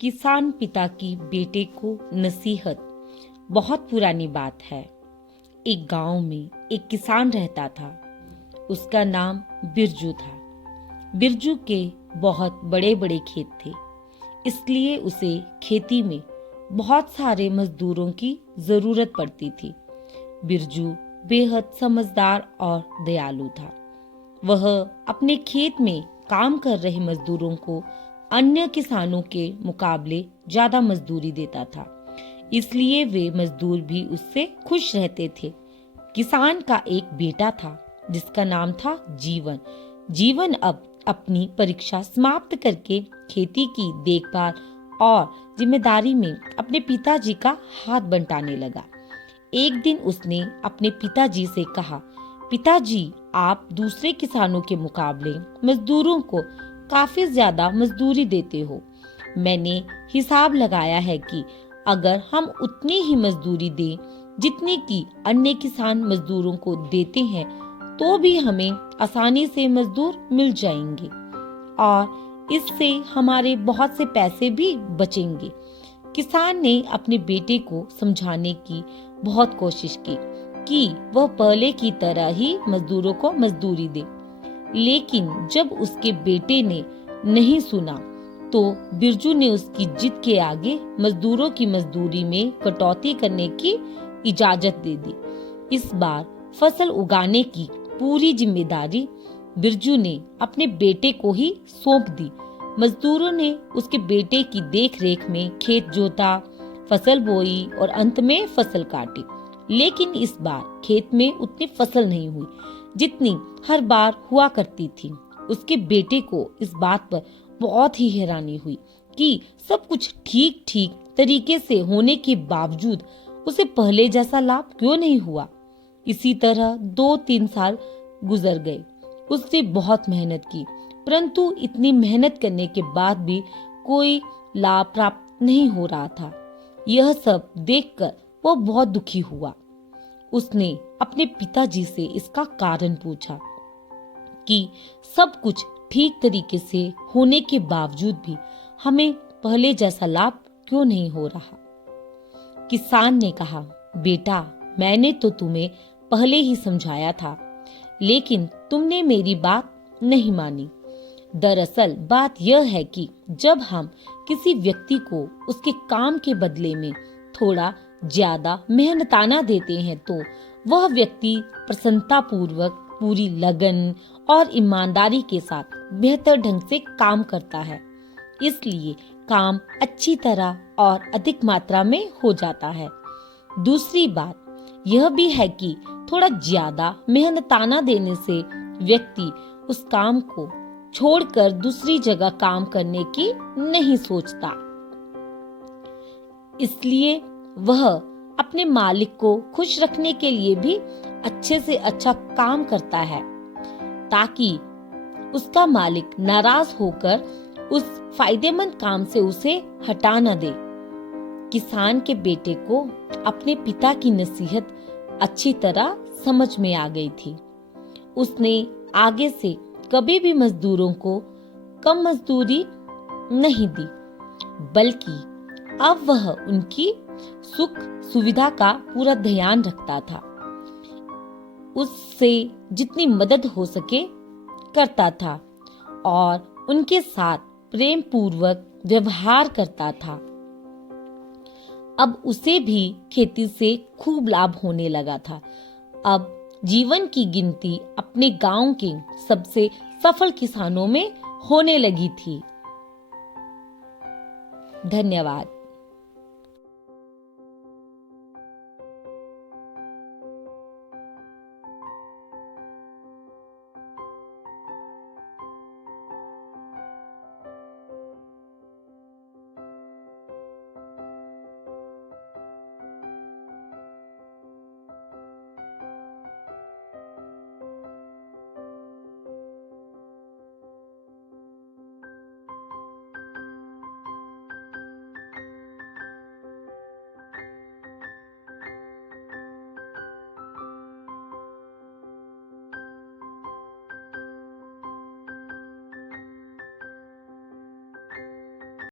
किसान पिता की बेटे को नसीहत। बहुत पुरानी बात है। एक गांव में एक किसान रहता था। उसका नाम बिरजू था। बिरजू के बहुत बड़े बड़े खेत थे, इसलिए उसे खेती में बहुत सारे मजदूरों की जरूरत पड़ती थी। बिरजू बेहद समझदार और दयालु था। वह अपने खेत में काम कर रहे मजदूरों को अन्य किसानों के मुकाबले ज्यादा मजदूरी देता था, इसलिए वे मजदूर भी उससे खुश रहते थे। किसान का एक बेटा था जिसका नाम था जीवन। जीवन अब अपनी परीक्षा समाप्त करके खेती की देखभाल और जिम्मेदारी में अपने पिताजी का हाथ बंटाने लगा। एक दिन उसने अपने पिताजी से कहा, पिताजी, आप दूसरे किसानों के मुकाबले मजदूरों को काफी ज्यादा मजदूरी देते हो। मैंने हिसाब लगाया है कि अगर हम उतनी ही मजदूरी दें जितनी कि अन्य किसान मजदूरों को देते हैं, तो भी हमें आसानी से मजदूर मिल जाएंगे और इससे हमारे बहुत से पैसे भी बचेंगे। किसान ने अपने बेटे को समझाने की बहुत कोशिश की कि वह पहले की तरह ही मजदूरों को मजदूरी दे, लेकिन जब उसके बेटे ने नहीं सुना तो बिरजू ने उसकी जिद के आगे मजदूरों की मजदूरी में कटौती करने की इजाजत दे दी। इस बार फसल उगाने की पूरी जिम्मेदारी बिरजू ने अपने बेटे को ही सौंप दी। मजदूरों ने उसके बेटे की देखरेख में खेत जोता, फसल बोई और अंत में फसल काटी। लेकिन इस बार खेत में उतनी फसल नहीं हुई जितनी हर बार हुआ करती थी। उसके बेटे को इस बात पर बहुत ही हैरानी हुई कि सब कुछ ठीक ठीक तरीके से होने के बावजूद उसे पहले जैसा लाभ क्यों नहीं हुआ। इसी तरह 2-3 साल गुजर गए। उसने बहुत मेहनत की, परंतु इतनी मेहनत करने के बाद भी कोई लाभ प्राप्त नहीं हो रहा था। यह सब देखकर वो बहुत दुखी हुआ। उसने अपने पिताजी से इसका कारण पूछा कि सब कुछ ठीक तरीके से होने के बावजूद भी हमें पहले जैसा लाभ क्यों नहीं हो रहा। किसान ने कहा, बेटा, मैंने तो तुम्हें पहले ही समझाया था, लेकिन तुमने मेरी बात नहीं मानी। दरअसल बात यह है कि जब हम किसी व्यक्ति को उसके काम के बदले में थोड़ा ज्यादा मेहनताना देते हैं तो वह व्यक्ति प्रसन्नता पूर्वक, पूरी लगन और ईमानदारी के साथ बेहतर ढंग से काम करता है। इसलिए काम अच्छी तरह और अधिक मात्रा में हो जाता है। दूसरी बात यह भी है कि थोड़ा ज्यादा मेहनताना देने से व्यक्ति उस काम को छोड़कर दूसरी जगह काम करने की नहीं सोचता। इसलिए वह अपने मालिक को खुश रखने के लिए भी अच्छे से अच्छा काम करता है, ताकि उसका मालिक नाराज होकर उस फायदेमंद काम से उसे हटा न दे। किसान के बेटे को अपने पिता की नसीहत अच्छी तरह समझ में आ गई थी। उसने आगे से कभी भी मजदूरों को कम मजदूरी नहीं दी, बल्कि अब वह उनकी सुख सुविधा का पूरा ध्यान रखता था। उससे जितनी मदद हो सके करता था और उनके साथ प्रेम पूर्वक व्यवहार करता था। अब उसे भी खेती से खूब लाभ होने लगा था। अब जीवन की गिनती अपने गांव के सबसे सफल किसानों में होने लगी थी। धन्यवाद।